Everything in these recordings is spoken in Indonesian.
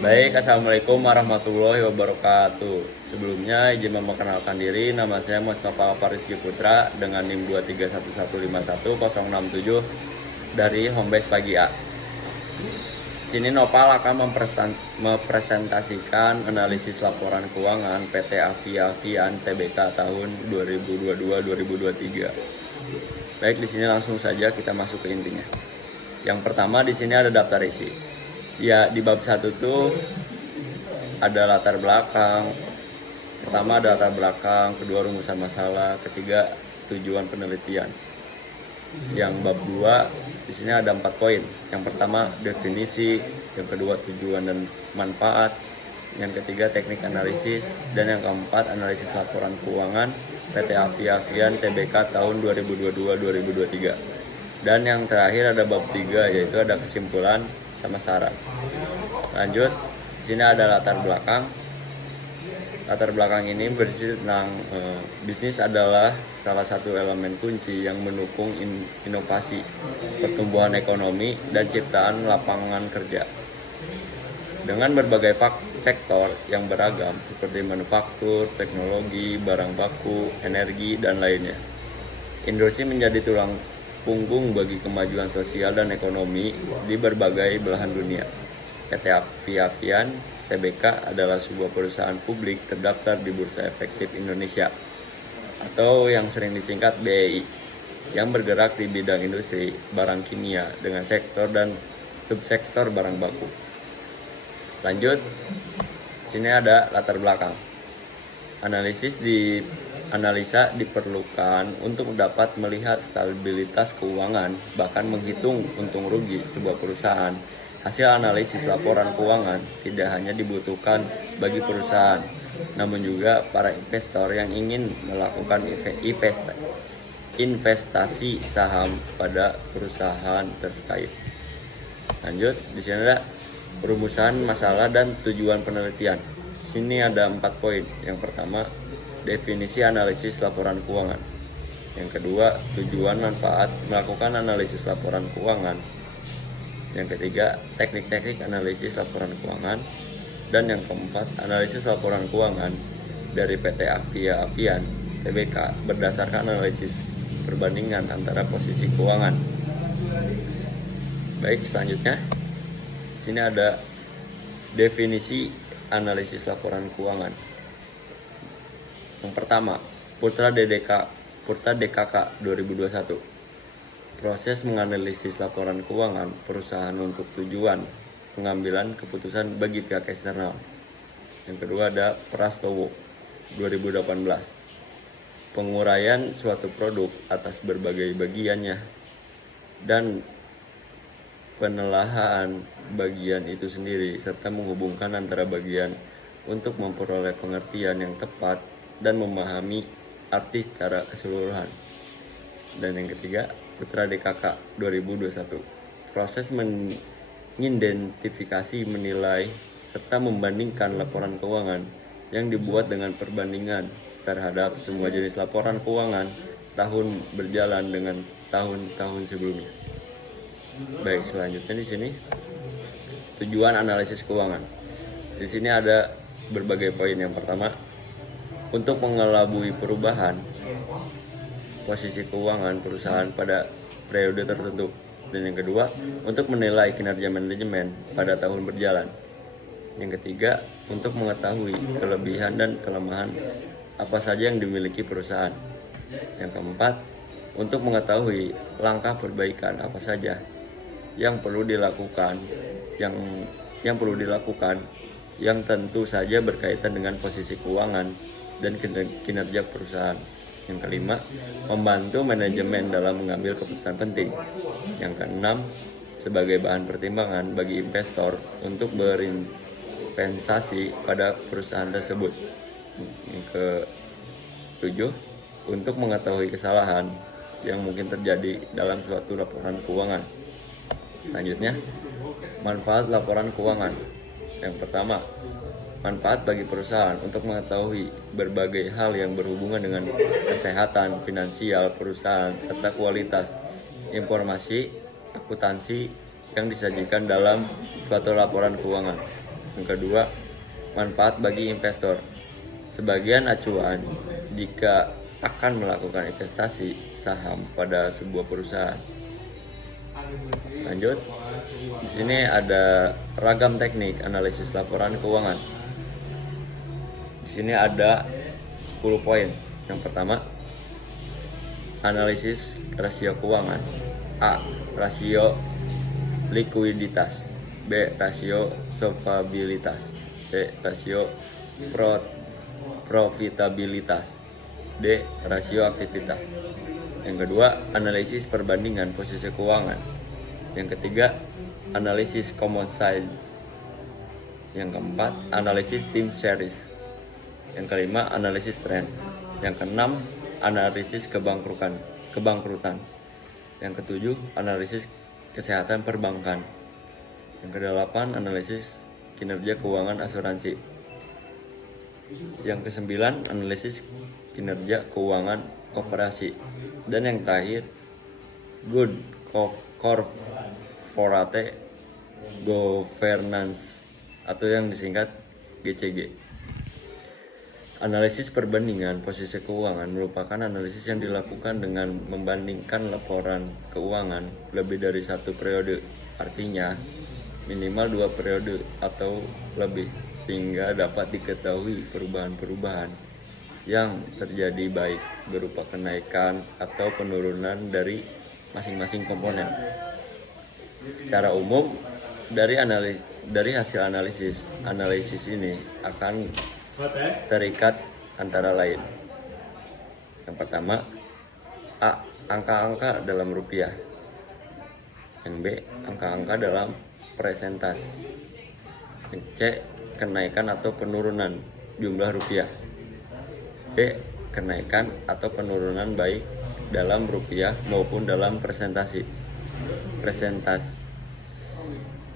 Baik, Assalamualaikum warahmatullahi wabarakatuh. Sebelumnya izin memperkenalkan diri, nama saya Mustafa Farizky Putra dengan NIM 231151067 dari Homebase Pagi A. Sini Nopal akan mempresentasikan analisis laporan keuangan PT Avia Avian Tbk tahun 2022-2023. Baik, di sini langsung saja kita masuk ke intinya. Yang pertama di sini ada daftar isi. Ya, di bab 1 tuh ada latar belakang. Pertama ada latar belakang, kedua rumusan masalah, ketiga tujuan penelitian. Yang bab 2 di sini ada 4 poin. Yang pertama definisi, yang kedua tujuan dan manfaat, yang ketiga teknik analisis, dan yang keempat analisis laporan keuangan PT Avia Avian Tbk tahun 2022-2023. Dan yang terakhir ada bab 3, yaitu ada kesimpulan sama saran. Lanjut, di sini ada latar belakang. Latar belakang ini berisi tentang bisnis adalah salah satu elemen kunci yang mendukung inovasi, pertumbuhan ekonomi, dan ciptaan lapangan kerja. Dengan berbagai sektor yang beragam seperti manufaktur, teknologi, barang baku, energi, dan lainnya. Industri menjadi tulang punggung bagi kemajuan sosial dan ekonomi di berbagai belahan dunia. PT Avia Avian Tbk adalah sebuah perusahaan publik terdaftar di Bursa Efek Indonesia atau yang sering disingkat BEI, yang bergerak di bidang industri barang kimia dengan sektor dan subsektor barang baku. Lanjut, sini ada latar belakang. Analisa diperlukan untuk dapat melihat stabilitas keuangan, bahkan menghitung untung rugi sebuah perusahaan. Hasil analisis laporan keuangan tidak hanya dibutuhkan bagi perusahaan, namun juga para investor yang ingin melakukan investasi saham pada perusahaan terkait. Lanjut, di sini ada perumusan masalah dan tujuan penelitian. Sini ada 4 poin. Yang pertama, definisi analisis laporan keuangan. Yang kedua, tujuan manfaat melakukan analisis laporan keuangan. Yang ketiga, teknik-teknik analisis laporan keuangan. Dan yang keempat, analisis laporan keuangan dari PT Avia Avian Tbk berdasarkan analisis perbandingan antara posisi keuangan. Baik, selanjutnya sini ada definisi analisis laporan keuangan. Yang pertama, Putra DKK 2021. Proses menganalisis laporan keuangan perusahaan untuk tujuan pengambilan keputusan bagi pihak eksternal. Yang kedua ada Prastowo 2018. Penguraian suatu produk atas berbagai bagiannya dan penelahan bagian itu sendiri serta menghubungkan antara bagian untuk memperoleh pengertian yang tepat dan memahami arti secara keseluruhan. Dan yang ketiga, Putra DKK 2021. Proses mengidentifikasi, menilai, serta membandingkan laporan keuangan yang dibuat dengan perbandingan terhadap semua jenis laporan keuangan tahun berjalan dengan tahun-tahun sebelumnya. Baik, selanjutnya di sini tujuan analisis keuangan. Di sini ada berbagai poin. Yang pertama, untuk mengelabui perubahan posisi keuangan perusahaan pada periode tertentu. Dan yang kedua, untuk menilai kinerja manajemen pada tahun berjalan. Yang ketiga, untuk mengetahui kelebihan dan kelemahan apa saja yang dimiliki perusahaan. Yang keempat, untuk mengetahui langkah perbaikan apa saja yang perlu dilakukan, yang tentu saja berkaitan dengan posisi keuangan dan kinerja perusahaan. Yang kelima, membantu manajemen dalam mengambil keputusan penting. Yang keenam, sebagai bahan pertimbangan bagi investor untuk berinvestasi pada perusahaan tersebut. Yang ketujuh, untuk mengetahui kesalahan yang mungkin terjadi dalam suatu laporan keuangan. Selanjutnya, manfaat laporan keuangan. Yang pertama, manfaat bagi perusahaan untuk mengetahui berbagai hal yang berhubungan dengan kesehatan finansial perusahaan serta kualitas informasi akuntansi yang disajikan dalam suatu laporan keuangan. Yang kedua, manfaat bagi investor. Sebagian acuan jika akan melakukan investasi saham pada sebuah perusahaan. Lanjut. Di sini ada ragam teknik analisis laporan keuangan. Di sini ada 10 poin. Yang pertama, analisis rasio keuangan. A. Rasio likuiditas. B. Rasio solvabilitas. C. Rasio profitabilitas. D. Rasio aktivitas. Yang kedua, analisis perbandingan posisi keuangan. Yang ketiga, analisis common size. Yang keempat, analisis team series. Yang kelima, analisis trend. Yang keenam, analisis kebangkrutan. Yang ketujuh, analisis kesehatan perbankan. Yang kedelapan, analisis kinerja keuangan asuransi. Yang kesembilan, analisis kinerja keuangan koperasi. Dan yang terakhir, good corporate governance atau yang disingkat GCG. Analisis perbandingan posisi keuangan merupakan analisis yang dilakukan dengan membandingkan laporan keuangan lebih dari satu periode, artinya minimal 2 periode atau lebih, sehingga dapat diketahui perubahan-perubahan yang terjadi baik berupa kenaikan atau penurunan dari masing-masing komponen. Secara umum, dari hasil analisis ini akan terikat antara lain. Yang pertama, A. Angka-angka dalam rupiah. Yang B. Angka-angka dalam persentase. Yang C. Kenaikan atau penurunan jumlah rupiah. D. Kenaikan atau penurunan baik dalam rupiah maupun dalam persentase.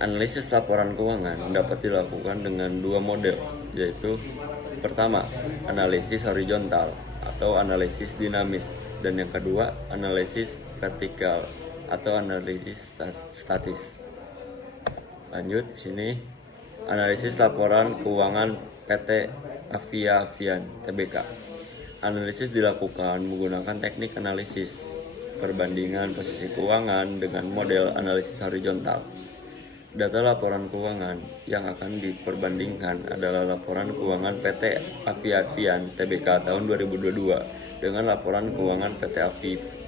Analisis laporan keuangan dapat dilakukan dengan 2 model, yaitu pertama, analisis horizontal atau analisis dinamis, dan yang kedua, analisis vertikal atau analisis statis. Lanjut, di sini analisis laporan keuangan PT Avian Tbk. Analisis dilakukan menggunakan teknik analisis perbandingan posisi keuangan dengan model analisis horizontal. Data laporan keuangan yang akan diperbandingkan adalah laporan keuangan PT Avian Tbk tahun 2022 dengan laporan keuangan PT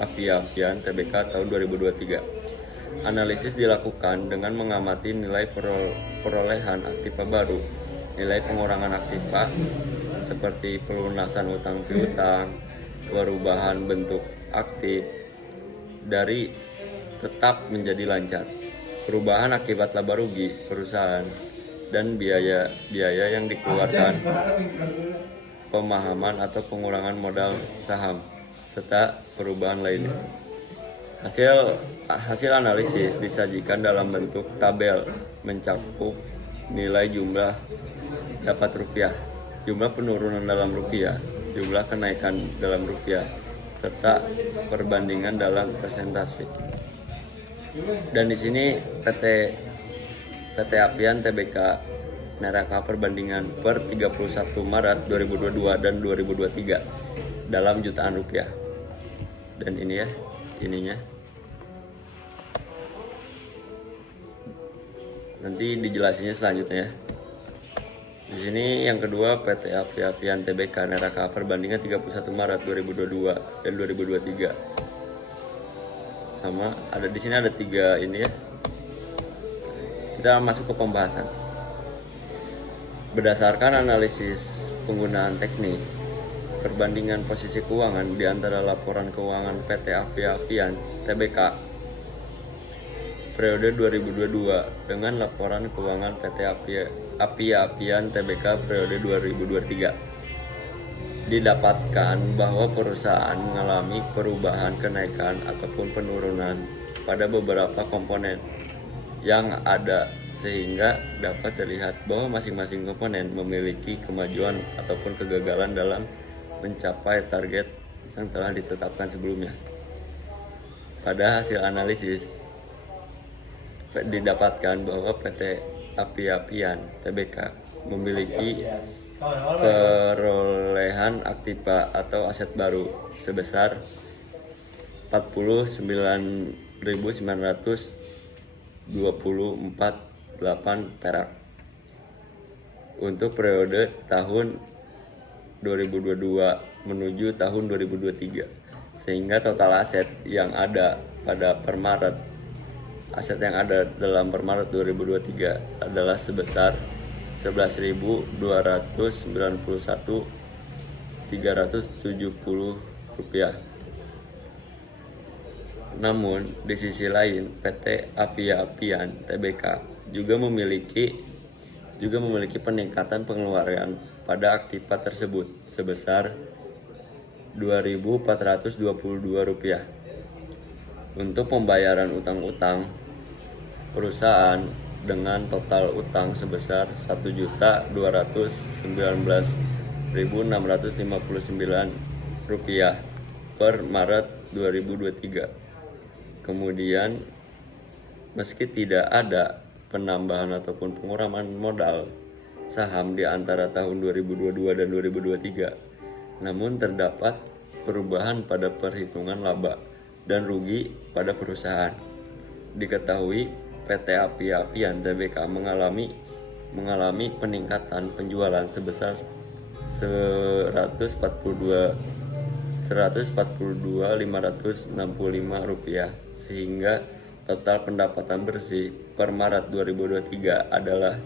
Avian Tbk tahun 2023. Analisis dilakukan dengan mengamati nilai perolehan aktiva baru, nilai pengurangan aktiva seperti pelunasan utang piutang, perubahan bentuk aktif dari tetap menjadi lancar, perubahan akibat laba rugi perusahaan, dan biaya yang dikeluarkan, pemahaman atau pengurangan modal saham, serta perubahan lainnya. Hasil analisis disajikan dalam bentuk tabel mencakup nilai jumlah dapat rupiah, jumlah penurunan dalam rupiah, jumlah kenaikan dalam rupiah, serta perbandingan dalam persentase. Dan di sini PT Avian Tbk neraca perbandingan per 31 Maret 2022 dan 2023 dalam jutaan rupiah. Dan ini ya, ininya. Nanti dijelasinnya selanjutnya ya. Di sini yang kedua, PT Avian Tbk neraca perbandingan 31 Maret 2022 dan 2023. Sama ada di sini ada 3 ini ya. Kita masuk ke pembahasan. Berdasarkan analisis penggunaan teknik perbandingan posisi keuangan di antara laporan keuangan PT Avian Tbk periode 2022 dengan laporan keuangan PT Avian Tbk periode 2023, didapatkan bahwa perusahaan mengalami perubahan kenaikan ataupun penurunan pada beberapa komponen yang ada, sehingga dapat terlihat bahwa masing-masing komponen memiliki kemajuan ataupun kegagalan dalam mencapai target yang telah ditetapkan sebelumnya. Pada hasil analisis didapatkan bahwa PT Api-Apian Tbk memiliki perolehan aktiva atau aset baru sebesar 49.924,8 perak untuk periode tahun 2022 menuju tahun 2023, sehingga total aset yang ada pada per Maret, aset yang ada dalam per Maret 2023 adalah sebesar 11.291.370 rupiah. Namun di sisi lain PT Api-Apian Tbk juga memiliki peningkatan pengeluaran pada aktiva tersebut sebesar Rp2.422 untuk pembayaran utang-utang perusahaan dengan total utang sebesar Rp1.219.659 per Maret 2023. Kemudian meski tidak ada penambahan ataupun pengurangan modal saham di antara tahun 2022 dan 2023, namun terdapat perubahan pada perhitungan laba dan rugi pada perusahaan. Diketahui PT Api-Apian Tbk mengalami peningkatan penjualan sebesar 142.565 rupiah, sehingga total pendapatan bersih per Maret 2023 adalah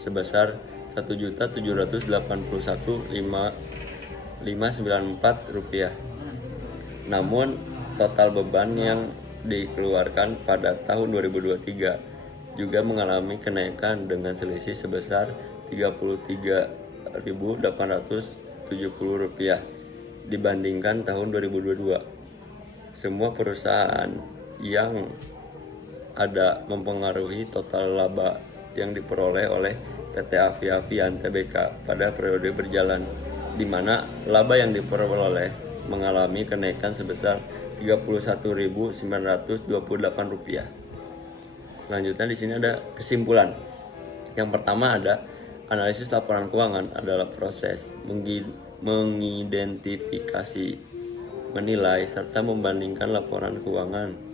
sebesar 1.781.594 rupiah. Namun total beban yang dikeluarkan pada tahun 2023 juga mengalami kenaikan dengan selisih sebesar Rp33.870 dibandingkan tahun 2022. Semua perusahaan yang ada mempengaruhi total laba yang diperoleh oleh PT Api-Apian Tbk pada periode berjalan, di mana laba yang diperoleh mengalami kenaikan sebesar Rp31.928. Selanjutnya di sini ada kesimpulan. Yang pertama ada analisis laporan keuangan adalah proses mengidentifikasi, menilai serta membandingkan laporan keuangan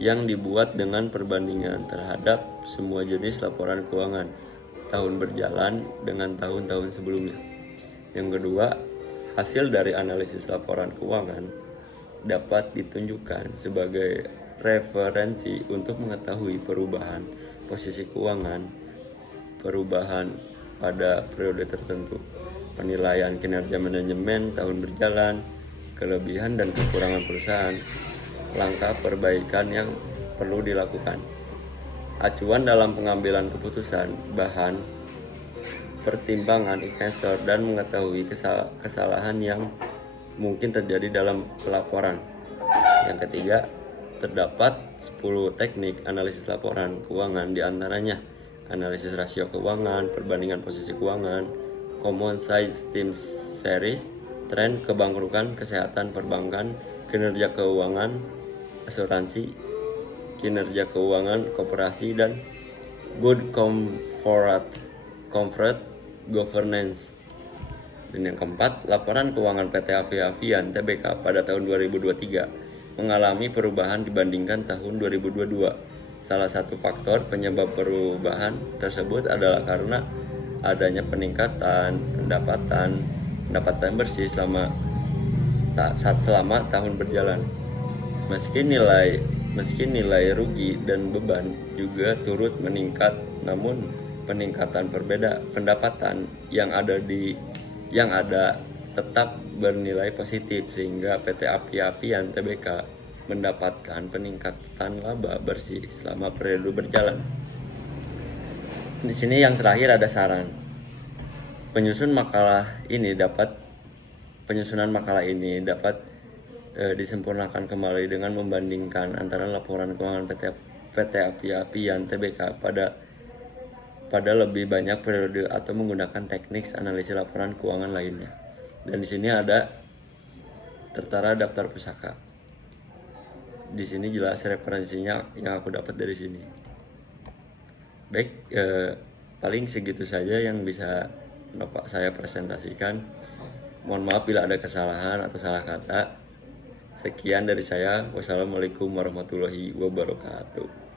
yang dibuat dengan perbandingan terhadap semua jenis laporan keuangan tahun berjalan dengan tahun-tahun sebelumnya. Yang kedua, hasil dari analisis laporan keuangan dapat ditunjukkan sebagai referensi untuk mengetahui perubahan posisi keuangan, perubahan pada periode tertentu, penilaian kinerja manajemen tahun berjalan, kelebihan dan kekurangan perusahaan, langkah perbaikan yang perlu dilakukan, acuan dalam pengambilan keputusan, bahan pertimbangan investor, dan mengetahui kesalahan yang mungkin terjadi dalam pelaporan. Yang ketiga, terdapat 10 teknik analisis laporan keuangan, diantaranya analisis rasio keuangan, perbandingan posisi keuangan, common size team series, tren kebangkrutan, kesehatan perbankan, kinerja keuangan asuransi, kinerja keuangan koperasi, dan good corporate governance. Dan yang keempat, laporan keuangan PT Api-Apian Tbk pada tahun 2023 mengalami perubahan dibandingkan tahun 2022. Salah satu faktor penyebab perubahan tersebut adalah karena adanya peningkatan pendapatan bersih selama tahun berjalan. Meski nilai rugi dan beban juga turut meningkat, namun peningkatan pendapatan yang ada tetap bernilai positif, sehingga PT Api-Apian Tbk mendapatkan peningkatan laba bersih selama periode berjalan. Di sini yang terakhir ada saran. Penyusunan makalah ini dapat disempurnakan kembali dengan membandingkan antara laporan keuangan PT Api-Apian Tbk pada lebih banyak periode atau menggunakan teknik analisis laporan keuangan lainnya. Dan di sini ada tertera daftar pusaka. Di sini jelas referensinya yang aku dapat dari sini. Baik, paling segitu saja yang bisa Bapak saya presentasikan. Mohon maaf bila ada kesalahan atau salah kata. Sekian dari saya. Wassalamualaikum warahmatullahi wabarakatuh.